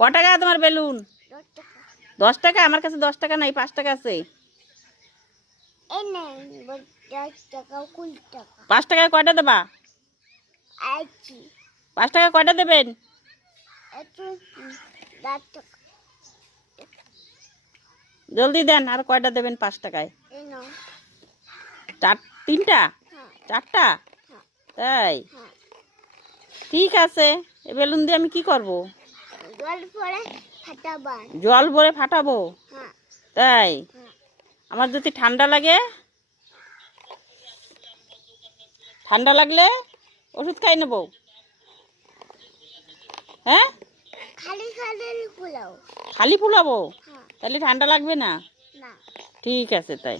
ক টাকা তোমার বেলুন? 10 টাকা। 10 টাকা? আমার কাছে 10 টাকা নাই, 5 টাকা আছে। এই নেন 10 টাকা 20 টাকা। 5 টাকায় কয়টা দেবা? আইছি 5 টাকা কয়টা দেবেন? এত 10 টাকা। জলদি দেন, আর কয়টা দেবেন 5 টাকায়? এই নাও। 3টা? হ্যাঁ 4টা? হ্যাঁ তাই? হ্যাঁ। ঠিক আছে, এই বেলুন দিয়ে আমি কি করব? জল পড়ে ফাটাবান। জল ভরে ফাটাবো? হ্যাঁ তাই? হ্যাঁ। আমার যদি ঠান্ডা লাগে? ঠান্ডা লাগলে ওষুধ খাই নেবো? হ্যাঁ, খালি খালি ফুলাও। খালি ফুলাবো? হ্যাঁ তাহলে ঠান্ডা লাগবে না? না। ঠিক আছে তাই।